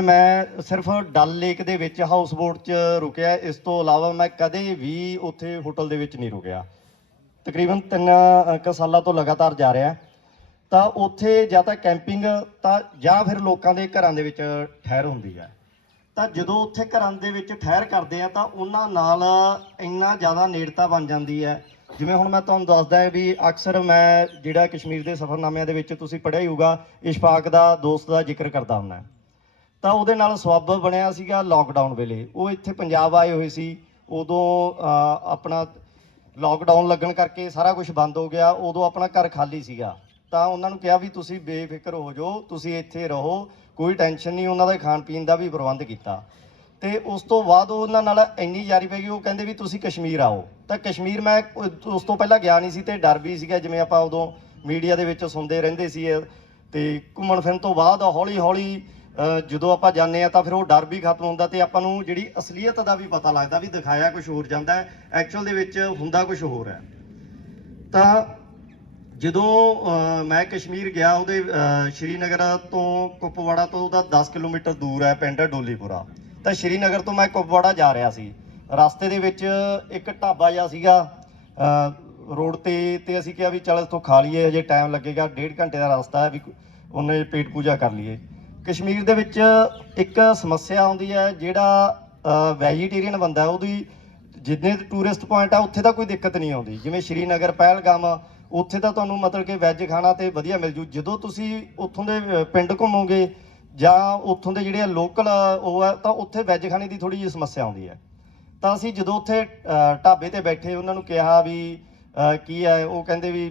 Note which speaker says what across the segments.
Speaker 1: ਮੈਂ ਸਿਰਫ ਡਲ ਲੇਕ ਦੇ ਵਿੱਚ ਹਾਊਸ ਬੋਟ 'ਚ ਰੁਕਿਆ, ਇਸ ਤੋਂ ਇਲਾਵਾ ਮੈਂ ਕਦੇ ਵੀ ਉੱਥੇ ਹੋਟਲ ਦੇ ਵਿੱਚ ਨਹੀਂ ਰੁਕਿਆ। ਤਕਰੀਬਨ 3 ਕੁ ਸਾਲਾਂ ਤੋਂ ਲਗਾਤਾਰ ਜਾ ਰਿਹਾ। ਤਾਂ ਉੱਥੇ ਜਾਂ ਤਾਂ ਕੈਂਪਿੰਗ, ਤਾਂ ਜਾਂ ਫਿਰ ਲੋਕਾਂ ਦੇ ਘਰਾਂ ਦੇ ਵਿੱਚ ਠਹਿਰ ਹੁੰਦੀ ਹੈ। ਤਾਂ ਜਦੋਂ ਉੱਥੇ ਘਰਾਂ ਦੇ ਵਿੱਚ ਠਹਿਰ ਕਰਦੇ ਆ, ਤਾਂ ਉਹਨਾਂ ਨਾਲ ਇੰਨਾ ਜ਼ਿਆਦਾ ਨੇੜਤਾ ਬਣ ਜਾਂਦੀ ਹੈ। ਜਿਵੇਂ ਹੁਣ ਮੈਂ ਤੁਹਾਨੂੰ ਦੱਸਦਾ ਹਾਂ ਵੀ ਅਕਸਰ ਮੈਂ ਜਿਹੜਾ ਕਸ਼ਮੀਰ ਦੇ ਸਫ਼ਰਨਾਮਿਆਂ ਦੇ ਵਿੱਚ ਤੁਸੀਂ ਪੜ੍ਹਿਆ ਹੀ ਹੋਊਗਾ, ਇਸ਼ਫਾਕ ਦਾ ਦੋਸਤ ਦਾ ਜ਼ਿਕਰ ਕਰਦਾ ਹੁੰਦਾ। ਤਾਂ ਉਹਦੇ ਨਾਲ ਸਬੱਬ ਬਣਿਆ ਸੀਗਾ ਲੋਕਡਾਊਨ ਵੇਲੇ। ਉਹ ਇੱਥੇ ਪੰਜਾਬ ਆਏ ਹੋਏ ਸੀ। ਉਦੋਂ ਆਪਣਾ ਲੋਕਡਾਊਨ ਲੱਗਣ ਕਰਕੇ ਸਾਰਾ ਕੁਝ ਬੰਦ ਹੋ ਗਿਆ। ਉਦੋਂ ਆਪਣਾ ਘਰ ਖਾਲੀ ਸੀਗਾ। ਤਾਂ ਉਹਨਾਂ ਨੂੰ ਕਿਹਾ ਵੀ ਤੁਸੀਂ ਬੇਫਿਕਰ ਹੋ ਜਾਓ, ਤੁਸੀਂ ਇੱਥੇ ਰਹੋ, ਕੋਈ ਟੈਨਸ਼ਨ ਨਹੀਂ, ਉਹਨਾਂ ਦਾ ਖਾਣ ਪੀਣ ਦਾ ਵੀ ਪ੍ਰਬੰਧ ਕੀਤਾ। ਤੇ ਉਸ ਤੋਂ ਬਾਅਦ ਉਹਨਾਂ ਨਾਲ ਇੰਨੀ ਜਾਰੀ ਪੈ ਗਈ, ਉਹ ਕਹਿੰਦੇ ਵੀ ਤੁਸੀਂ ਕਸ਼ਮੀਰ ਆਓ। ਤਾਂ ਕਸ਼ਮੀਰ ਮੈਂ ਉਸ ਤੋਂ ਪਹਿਲਾਂ ਗਿਆ ਨਹੀਂ ਸੀ ਤੇ ਡਰ ਵੀ ਸੀਗਾ, ਜਿਵੇਂ ਆਪਾਂ ਉਦੋਂ ਮੀਡੀਆ ਦੇ ਵਿੱਚ ਸੁਣਦੇ ਰਹਿੰਦੇ ਸੀ ਇਹ। ਤੇ ਘੁੰਮਣ ਫਿਰਨ ਤੋਂ ਬਾਅਦ ਹੌਲੀ ਹੌਲੀ ਜਦੋਂ ਆਪਾਂ ਜਾਂਦੇ ਆ ਤਾਂ ਫਿਰ ਉਹ ਡਰ ਵੀ ਖਤਮ ਹੁੰਦਾ ਤੇ ਆਪਾਂ ਨੂੰ ਜਿਹੜੀ ਅਸਲੀਅਤ ਦਾ ਵੀ ਪਤਾ ਲੱਗਦਾ ਵੀ ਦਿਖਾਇਆ ਕੁਝ ਹੋਰ ਜਾਂਦਾ ਹੈ ਐਕਚੁਅਲ ਦੇ ਵਿੱਚ ਹੁੰਦਾ ਕੁਝ ਹੋਰ ਹੈ। ਤਾਂ ਜਦੋਂ ਮੈਂ ਕਸ਼ਮੀਰ ਗਿਆ ਉਹਦੇ ਸ਼੍ਰੀਨਗਰ ਤੋਂ ਕੁਪਵਾੜਾ ਤੋਂ ਉਹਦਾ 10 ਕਿਲੋਮੀਟਰ ਦੂਰ ਹੈ ਪਿੰਡ ਡੋਲੀਪੁਰਾ। ਤਾਂ ਸ਼੍ਰੀਨਗਰ ਤੋਂ ਮੈਂ ਕੁਪਵਾੜਾ ਜਾ ਰਿਹਾ ਸੀ। ਰਸਤੇ ਦੇ ਵਿੱਚ ਇੱਕ ਢਾਬਾ ਜਿਹਾ ਸੀਗਾ ਰੋਡ ਤੇ ਤੇ ਅਸੀਂ ਕਿਹਾ ਵੀ ਚੱਲ ਇੱਥੋਂ ਖਾ ਲਈਏ, ਹਜੇ ਟਾਈਮ ਲੱਗੇਗਾ, ਡੇਢ ਘੰਟੇ ਦਾ ਰਸਤਾ ਹੈ ਵੀ ਉਹਨੇ ਪੇਟ ਪੂਜਾ ਕਰ ਲਈਏ। ਕਸ਼ਮੀਰ ਦੇ ਵਿੱਚ ਇੱਕ ਸਮੱਸਿਆ ਆਉਂਦੀ ਹੈ, ਜਿਹੜਾ ਵੈਜੀਟੇਰੀਅਨ ਬੰਦਾ ਉਹਦੀ ਜਿੰਨੇ ਟੂਰਿਸਟ ਪੁਆਇੰਟ ਆ, ਉੱਥੇ ਤਾਂ ਕੋਈ ਦਿੱਕਤ ਨਹੀਂ ਆਉਂਦੀ। ਜਿਵੇਂ ਸ਼੍ਰੀਨਗਰ, ਪਹਿਲਗਾਮ, ਉੱਥੇ ਤਾਂ ਤੁਹਾਨੂੰ ਮਤਲਬ ਕਿ ਵੈਜ ਖਾਣਾ ਤੇ ਵਧੀਆ ਮਿਲ ਜੂ। ਜਦੋਂ ਤੁਸੀਂ ਉੱਥੋਂ ਦੇ ਪਿੰਡ ਘੁੰਮੋਗੇ ਜਾਂ ਉੱਥੋਂ ਦੇ ਜਿਹੜੇ ਲੋਕਲ ਉਹ ਆ, ਤਾਂ ਉੱਥੇ ਵੈਜ ਖਾਣੇ ਦੀ ਥੋੜੀ ਜਿਹੀ ਸਮੱਸਿਆ ਆਉਂਦੀ ਹੈ। ਤਾਂ ਅਸੀਂ ਜਦੋਂ ਉੱਥੇ ਢਾਬੇ ਤੇ ਬੈਠੇ, ਉਹਨਾਂ ਨੂੰ ਕਿਹਾ ਵੀ ਕੀ ਹੈ, ਉਹ ਕਹਿੰਦੇ ਵੀ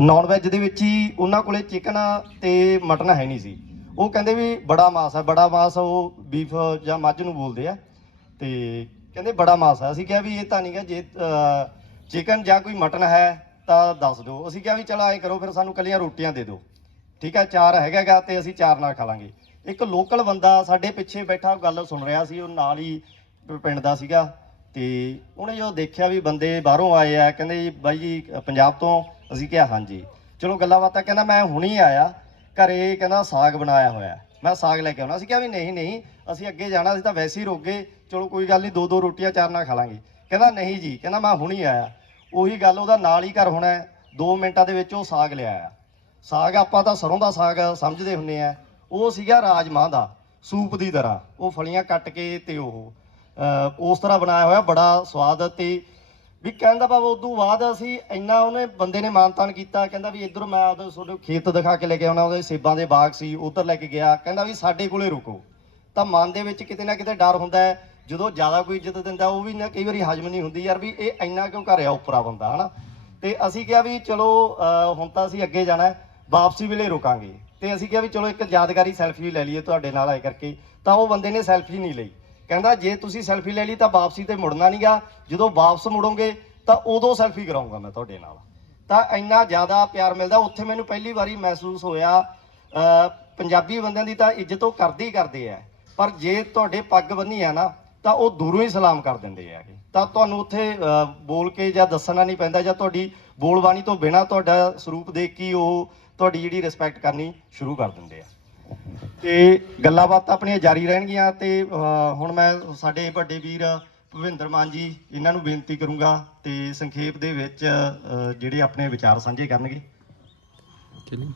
Speaker 1: ਨਾਨ ਵੈਜ ਦੇ ਵਿੱਚ ਹੀ ਉਹਨਾਂ ਕੋਲੇ ਚਿਕਨ ਤੇ ਮਟਨ ਹੈ ਨਹੀਂ ਸੀ। ਉਹ ਕਹਿੰਦੇ ਵੀ ਬੜਾ ਮਾਸ ਹੈ, ਬੜਾ ਮਾਸ ਉਹ ਬੀਫ ਜਾਂ ਮੱਝ ਨੂੰ ਬੋਲਦੇ ਆ। ਤੇ ਕਹਿੰਦੇ ਬੜਾ ਮਾਸ ਹੈ। ਅਸੀਂ ਕਿਹਾ ਵੀ ਇਹ ਤਾਂ ਨਹੀਂ ਗਾ, ਜੇ ਚਿਕਨ ਜਾਂ ਕੋਈ ਮਟਨ ਹੈ ਤਾਂ ਦੱਸ ਦਿਓ। ਅਸੀਂ ਕਿਹਾ ਵੀ ਚਲ ਐਂ ਕਰੋ, ਫਿਰ ਸਾਨੂੰ ਕੱਲੀਆਂ ਰੋਟੀਆਂ ਦੇ ਦਿਓ। ਠੀਕ ਹੈ, ਚਾਰ ਹੈਗਾਗਾ ਤੇ ਅਸੀਂ ਚਾਰ ਨਾਲ ਖਾ ਲਾਂਗੇ। ਇੱਕ ਲੋਕਲ ਬੰਦਾ ਸਾਡੇ ਪਿੱਛੇ ਬੈਠਾ ਗੱਲ ਸੁਣ ਰਿਹਾ ਸੀ, ਉਹ ਨਾਲ ਹੀ ਪਿੰਡ ਦਾ ਸੀਗਾ। ਤੇ ਉਹਨੇ ਜਦੋਂ ਦੇਖਿਆ ਵੀ ਬੰਦੇ ਬਾਹਰੋਂ ਆਏ ਆ, ਕਹਿੰਦੇ ਜੀ, ਬਾਈ ਜੀ, ਪੰਜਾਬ ਤੋਂ ਅਸੀਂ ਕਿਹਾ, ਹਾਂਜੀ। ਚਲੋ ਗੱਲਾਂ ਬਾਤਾਂ ਕਹਿੰਦਾ, ਮੈਂ ਹੁਣੀ ਆਇਆ, ਘਰੇ ਕਹਿੰਦਾ ਸਾਗ ਬਣਾਇਆ ਹੋਇਆ ਮੈਂ ਸਾਗ ਲੈ ਕੇ ਆਉਣਾ। ਸੀ ਕਿਹਾ ਵੀ ਨਹੀਂ ਨਹੀਂ, ਅਸੀਂ ਅੱਗੇ ਜਾਣਾ ਸੀ ਤਾਂ ਵੈਸੇ ਹੀ ਰੁਕ ਗਏ। ਚਲੋ ਕੋਈ ਗੱਲ ਨਹੀਂ ਦੋ ਦੋ ਰੋਟੀਆਂ, ਚਾਰ ਨਾਲ ਖਾ ਲਾਂਗੇ। ਕਹਿੰਦਾ, ਨਹੀਂ ਜੀ, ਕਹਿੰਦਾ ਮੈਂ ਹੁਣੀ ਆਇਆ। ਉਹੀ ਗੱਲ ਉਹਦਾ ਨਾਲ ਹੀ ਘਰ ਹੋਣਾ 2 ਮਿੰਟਾਂ ਦੇ ਵਿੱਚ ਉਹ ਸਾਗ ਲਿਆ ਆ ਸਾਗ ਆਪਾਂ ਤਾਂ ਸਰੋਂ ਦਾ ਸਾਗ ਸਮਝਦੇ ਹੁੰਨੇ ਆ। ਉਹ ਸੀਗਾ ਰਾਜਮਾਂਹ ਦਾ, ਸੂਪ ਦੀ ਤਰ੍ਹਾਂ। ਉਹ ਫਲੀਆਂ ਕੱਟ ਕੇ ਤੇ ਉਹ ਉਸ ਤਰ੍ਹਾਂ ਬਣਾਇਆ ਹੋਇਆ, ਬੜਾ ਸਵਾਦ ਤੇ ਵੀ ਕਹਿੰਦਾ ਬਾਬਾ ਉਦੋਂ ਬਾਅਦ ਅਸੀਂ ਇੰਨਾ ਉਹਨੇ ਬੰਦੇ ਨੇ ਮਾਨਤਾਨ ਕੀਤਾ, ਕਹਿੰਦਾ ਵੀ ਇਧਰ ਮੈਂ ਉਹਦੇ ਤੁਹਾਨੂੰ ਖੇਤ ਦਿਖਾ ਕੇ ਲੈ ਕੇ ਆਉਣਾ, ਉਹਦੇ ਸੇਬਾਂ ਦੇ ਬਾਗ ਸੀ, ਉਧਰ ਲੈ ਕੇ ਗਿਆ, ਕਹਿੰਦਾ ਵੀ ਸਾਡੇ ਕੋਲੇ ਰੁਕੋ। ਤਾਂ ਮਨ ਦੇ ਵਿੱਚ ਕਿਤੇ ਨਾ ਕਿਤੇ ਡਰ ਹੁੰਦਾ ਹੈ, ਜਦੋਂ ਜ਼ਿਆਦਾ ਕੋਈ ਇੱਜ਼ਤ ਦਿੰਦਾ, ਉਹ ਵੀ ਨਾ ਕਈ ਵਾਰੀ ਹਜਮ ਨਹੀਂ ਹੁੰਦੀ, ਯਾਰ ਵੀ ਇਹ ਇੰਨਾ ਕਿਉਂ ਕਰ ਰਿਹਾ ਉੱਪਰਾ ਬੰਦਾ, ਹਨਾ? ਤੇ ਅਸੀਂ ਕਿਹਾ ਵੀ ਚਲੋ ਹੁਣ ਤਾਂ ਅਸੀਂ ਅੱਗੇ ਜਾਣਾ ਵਾਪਸੀ ਵੇਲੇ ਰੁਕਾਂਗੇ। ਤੇ ਅਸੀਂ ਕਿਹਾ ਵੀ ਚਲੋ ਇੱਕ ਯਾਦਗਾਰੀ ਸੈਲਫੀ ਲੈ ਲਈਏ ਤੁਹਾਡੇ ਨਾਲ ਆਏ ਕਰਕੇ, ਤਾਂ ਉਹ ਬੰਦੇ ਨੇ ਸੈਲਫੀ ਨਹੀਂ ਲਈ। ਕਹਿੰਦਾ ਜੇ ਤੁਸੀਂ ਸੈਲਫੀ ਲੈ ਲਈ ਤਾਂ ਵਾਪਸੀ ਤੇ ਮੁੜਨਾ ਨਹੀਂਗਾ ਜਦੋਂ ਵਾਪਸ ਮੁੜੋਗੇ ਤਾਂ ਉਦੋਂ ਸੈਲਫੀ ਕਰਾਉਂਗਾ ਮੈਂ ਤੁਹਾਡੇ ਨਾਲ। ਤਾਂ ਇੰਨਾ ਜ਼ਿਆਦਾ ਪਿਆਰ ਮਿਲਦਾ। ਉੱਥੇ ਮੈਨੂੰ ਪਹਿਲੀ ਵਾਰੀ ਮਹਿਸੂਸ ਹੋਇਆ ਪੰਜਾਬੀ ਬੰਦਿਆਂ ਦੀ ਤਾਂ ਇੱਜ਼ਤ ਉਹ ਕਰਦੇ ਹੀ ਕਰਦੇ ਆ। ਪਰ ਜੇ ਤੁਹਾਡੇ ਪੱਗ ਬੰਨੀ ਆ ਨਾ, ਤਾਂ ਉਹ ਦੂਰੋਂ ਹੀ ਸਲਾਮ ਕਰ ਦਿੰਦੇ ਆ ਤਾਂ ਤੁਹਾਨੂੰ ਉੱਥੇ ਬੋਲ ਕੇ ਜਾਂ ਦੱਸਣਾ ਨਹੀਂ ਪੈਂਦਾ ਜਾਂ ਤੁਹਾਡੀ ਬੋਲਬਾਣੀ ਤੋਂ ਬਿਨਾ ਤੁਹਾਡਾ ਸਰੂਪ ਦੇਖ ਕੇ ਉਹ ਤੁਹਾਡੀ ਜਿਹੜੀ ਰਿਸਪੈਕਟ ਕਰਨੀ ਸ਼ੁਰੂ ਕਰ ਦਿੰਦੇ ਆ। ਤੇ ਗੱਲਾਂ ਬਾਤਾਂ ਆਪਣੀਆਂ ਜਾਰੀ ਰਹਿਣਗੀਆਂ ਤੇ ਹੁਣ ਮੈਂ ਸਾਡੇ ਵੱਡੇ ਵੀਰ ਭਵਿੰਦਰ ਮਾਨ ਜੀ, ਇਹਨਾਂ ਨੂੰ ਬੇਨਤੀ ਕਰੂੰਗਾ ਤੇ ਸੰਖੇਪ ਦੇ ਵਿੱਚ ਜਿਹੜੇ ਆਪਣੇ ਵਿਚਾਰ ਸਾਂਝੇ ਕਰਨਗੇ।
Speaker 2: ਚਲੋ